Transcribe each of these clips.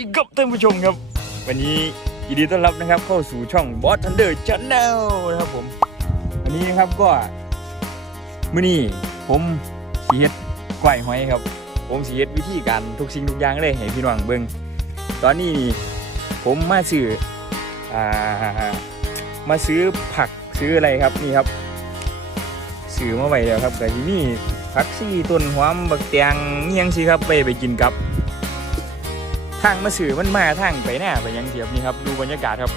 ดีครับท่านผู้ชมครับ วันนี้ยินดีต้อนรับนะครับ เข้าสู่ช่อง Boss Thunder Channel นะครับผมวันนี้นะครับก็มื้อนี้ผมสีเฮ็ดกล้วยหอยครับ ผมสีเฮ็ดวิธีการทุกสิ่งทุกอย่างเลยให้พี่น้องเบิ่งตอนนี้ผมมาซื้ออ่ามาซื้อผักซื้ออะไรครับนี่ครับซื้อมาไว้แล้วครับก็ที่มีผักซี่ต้นหอมบักแตงเงี้ยงสิครับไปไปกินกับ ทางมาสื่อมันมาทางไปหน้าไปยังเทียบนี่ครับดูบรรยากาศครับ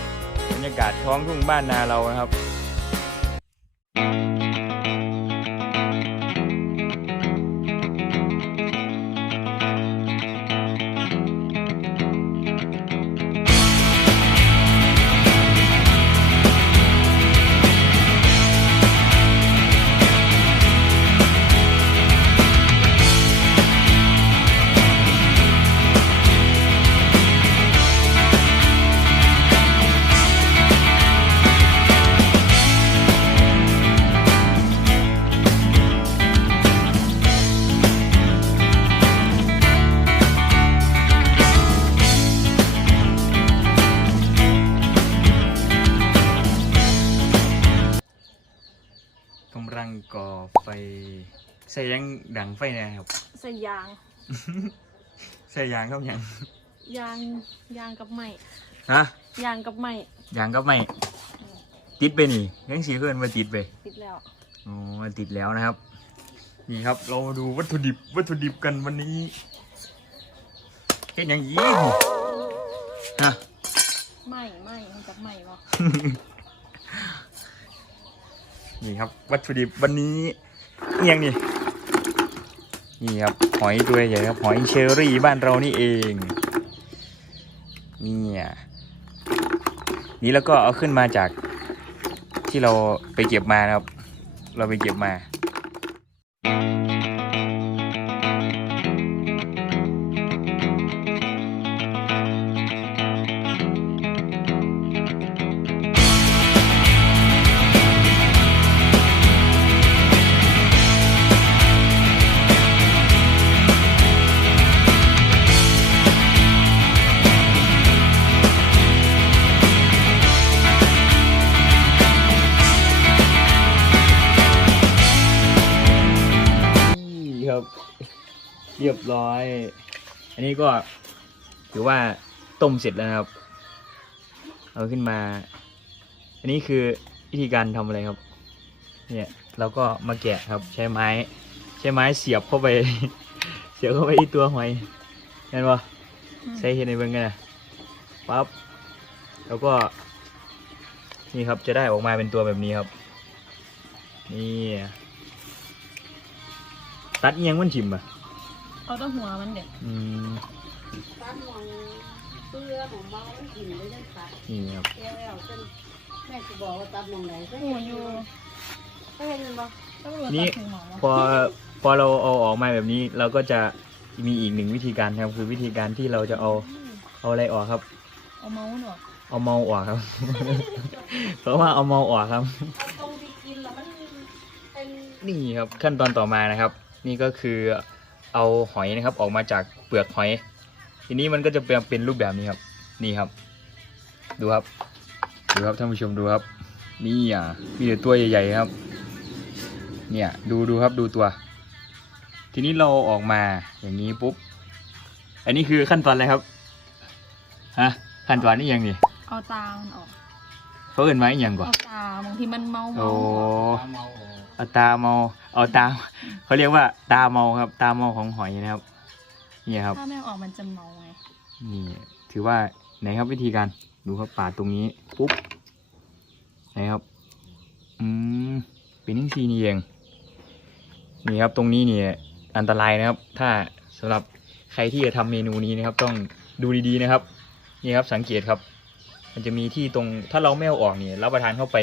บรรยากาศท้องทุ่งบ้านนาเรานะครับ ใส่ยังดังไฟเนะครับ ใส่ยาง ใส่ยางครับยังยางยางกับไม้ฮะยางกับไม้ยางก็ไม่ติดไปนี่ยังสีเพื่อนมาติดไปติดแล้วอ๋อมาติดแล้วนะครับ นี่ครับ เรามาดูวัตถุดิบวัตถุดิบกันวันนี้เห็นอย่างนี้ฮะไม้ไม้มันกับไม้วะนี่ครับ วัตถุดิบวันนี้เอียงนี่ นี่ครับหอยตัวใหญ่ครับหอยเชอรี่บ้านเรานี่เองเนี่ยนี่แล้วก็เอาขึ้นมาจากที่เราไปเก็บมานะครับ เราไปเก็บมา เรียบร้อย อันนี้ก็ถือว่าต้มเสร็จแล้วนะครับ เอาขึ้นมา อันนี้คือวิธีการทำอะไรครับ เนี่ยเราก็มาแกะครับใช้ไม้ ใช้ไม้เสียบเข้าไป เสียบเข้าไปที่ตัวหอยเห็นปะใช้เห็นในเบื้องกันนะปั๊บแล้วก็ นี่ครับจะได้ออกมาเป็นตัวแบบนี้ครับ นี่ ตัดเอียงมันชิมอะ เอาแต้หัวมันเด็ดอืมตัดมองเปลือกของเมามันถิ่นได้ยังตัดนี่ครับแก้แล้วจนแม่จะบอกว่าตัดมองไหนก็หัเห็วนอยู่ก็เห็นมันบ่ตำรวจนี่ตัดหัวหมอวะพอพอเราเอาออกมาแบบนี้เราก็จะมีอีกหนึ่งวิธีการครับ คือวิธีการที่เราจะเอาเอาอะไรออกครับ เอาเมาส์หนวดเอาเมาออกครับ เพราะว่าเอาเมาออกครับตรงที่กินแล้วมันเป็นนี่ครับขั้นตอนต่อมานะครับ นี่ก็คือ เอาหอยนะครับออกมาจากเปลือกหอย ทีนี้มันก็จะเป็นเป็นรูปแบบนี้ครับ นี่ครับ ดูครับ ดูครับท่านผู้ชมดูครับ นี่อะมีแต่ตัวใหญ่ๆครับ เนี่ยดูดูครับดูตัว ทีนี้เราออกมาอย่างนี้ปุ๊บ อันนี้คือขั้นตอนอะไรครับ ฮะขั้นตอนนี้ยังนี่เอาตามันออก เขาเอินไว้อหย่างก่อนเอาตาบางทีมันเมาเมาโอ้เอาตาเมาเอาตาเขาเรียกว่าตาเมาครับ ตาเมาของหอยนะครับเนี่ยครับถ้าไม่เอาออกมันจะเมาไงนี่ ถือว่าไหนครับวิธีการดูครับปาดตรงนี้ปุ๊บไหนครับ อืมเป็นนิ่งซีนี่เองนี่ครับตรงนี้เนี่ยอันตรายนะครับ ถ้าสำหรับใครที่จะทำเมนูนี้นะครับ ต้องดูดีๆนะครับ นี่ครับสังเกตครับ มันจะมีที่ตรงถ้าเราไม่เอาออกเนี่ยรับประทานเข้าไป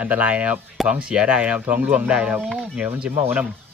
อันตรายนะครับท้องเสียได้นะครับท้องร่วงได้นะครับเนี่ยมันจะเมาน้ำ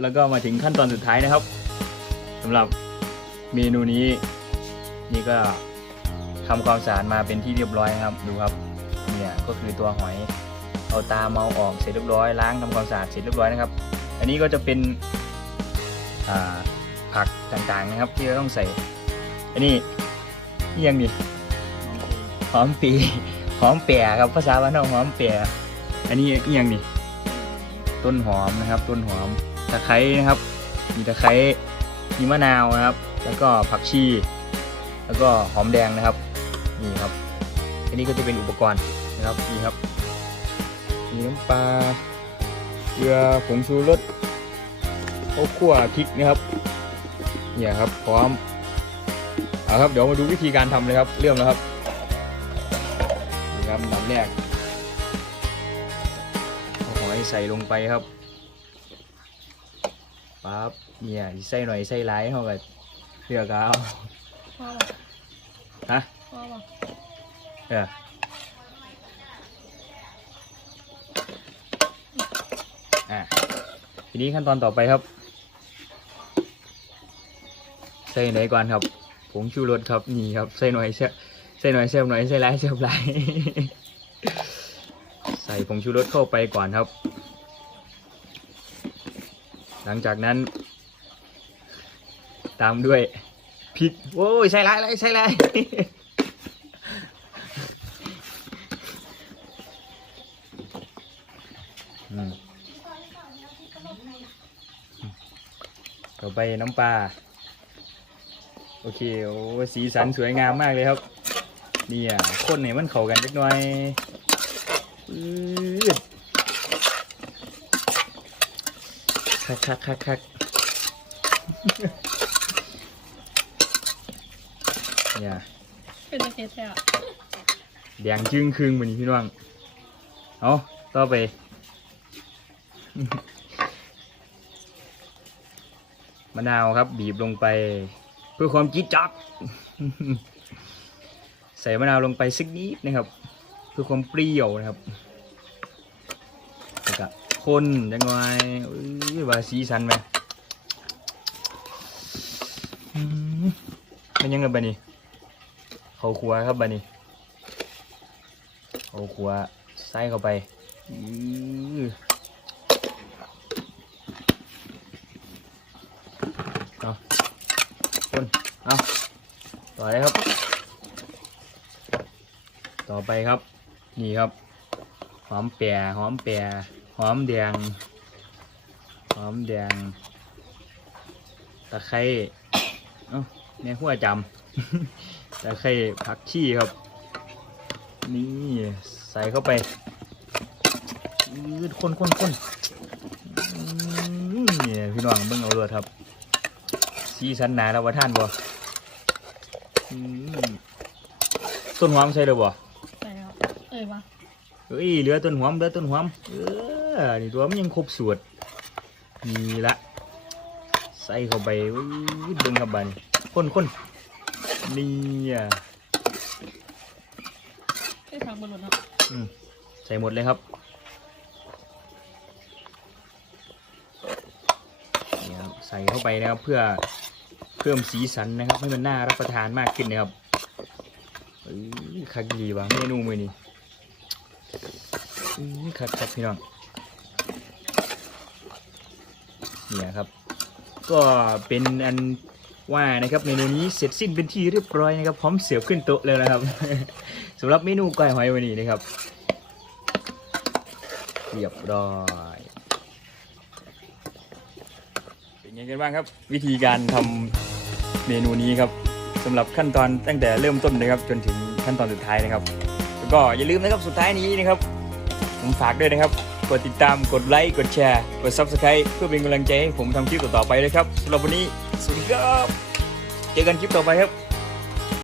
แล้วก็มาถึงขั้นตอนสุดท้ายนะครับสำหรับเมนูนี้ นี่ก็ทำความสะอาดมาเป็นที่เรียบร้อยนะครับ ดูครับเนี่ยก็คือตัวหอยเอาตาเมาออกเสร็จเรียบร้อยล้างทำความสะอาดเสร็จเรียบร้อยนะครับ อันนี้ก็จะเป็นผักต่างๆนะครับ ที่เราต้องใส่อันนี้นี่ยังดิหอมปีหอมเปียครับภาษาบ้านเราหอมเปียอันนี้นี่ยังดิต้นหอมนะครับ ต้นหอม ตะไคร้นะครับ มีตะไคร้มีมะนาวนะครับ แล้วก็ผักชี แล้วก็หอมแดงนะครับ นี่ครับ อันนี้ก็จะเป็นอุปกรณ์นะครับ นี่ครับ มีน้ำปลา เกลือผงชูรสข้าวคั่วพริกนะครับ เนี่ยครับ พร้อม เอาครับ เดี๋ยวมาดูวิธีการทำเลยครับ เริ่มแล้วครับ นี่ครับนดับแรกเอาหอยใส่ลงไปครับ ปั๊บเนี่ยใส่หน่อยใส่หลายเขาก็เลือกเอาพ่อบอกฮะพ่อบอกเอออะทีนี้ขั้นตอนต่อไปครับ ใส่ไหนก่อนครับผงชูรสครับนี่ครับใส่หน่อยเสียใส่หน่อยเสียบหน่อยใส่หลายเสียบหลาย ใส่ผงชูรสเข้าไปก่อนครับห ลังจากนั้น ตามด้วยพริกโอ้ยใส่หลายใส่หลยต่อไปน้ำปลาโอเคโอ้สีสันสวยงามมากเลยครับนี่อะคนไหนมันเข้ากันเล็กน้อยปื๊ด คักคักคักคักเนี่ยเป็นตะเคียนแท้แดงจึ้งครึ่งเหมือนพี่น้อง เอาต่อไปมะนาวครับ บีบลงไป เพื่อความจี๊ดจ๊อกใส่มะนาวลงไปสักนิดนะครับ เพื่อความเปรี้ยวนะครับแล้วก็ คนยังไงว่าสีสันไหมอืมมันยังไงบ้านี่เขาครัวครับบ้านี่เอาขวาใส่เข้าไปเอาคนเอาต่อเลยครับ ต่อไปครับ นี่ครับ หอมแปรหอมแปร อมแดง หอมแดง ตะไคร้เอ้าในหัวจำ ตะไคร้ผักชีครับ นี่ใส่เข้าไปยืดคนคนคนอืมเนี่ยพี่น้องเบิ่งเอาเลยครับสีสันหนาแล้วว่าท่านบ่อืมต้นหอมใส่เลยบ่ใส่ครับเอ้ยมาเฮ้ยเหลือต้นหอมเหลือต้นหอมเออ นี่ตัวมันยังครบสูตรนี่ละใส่เข้าไปอุ้ยเบิ่งครับบัดนคนคนนี่อะได้ทางบนหลุดเนาะอืมใส่หมดเลยครับนี่ครับใส่เข้าไปนะครับเพื่อเพิ่มสีสันนะครับ ให้มันน่ารับประทานมากขึ้นนะครับเอ้ยคักดีว่ะเมนูมือนี้อื้อคักคักพี่น้อง เนี่ยครับ ก็เป็นอันว่านะครับเมนูนี้เสร็จสิ้นเป็นที่เรียบร้อยนะครับพร้อมเสิร์ฟขึ้นโต๊ะเลยนะครับสำหรับเมนูก้อยหอยวันนี้นะครับ เรียบร้อยเป็นยังไงกันบ้างครับ วิธีการทำเมนูนี้ครับสำหรับขั้นตอนตั้งแต่เริ่มต้นนะครับ จนถึงขั้นตอนสุดท้ายนะครับ แล้วก็อย่าลืมนะครับสุดท้ายนี้นะครับผมฝากด้วยนะครับ กดติดตาม กดไลค์ กดแชร์ กด subscribe เพื่อเป็นกำลังใจให้ผมทำคลิปต่อๆไปเลยครับสำหรับวันนี้ สวัสดีครับ เจอกันคลิปต่อไปครับ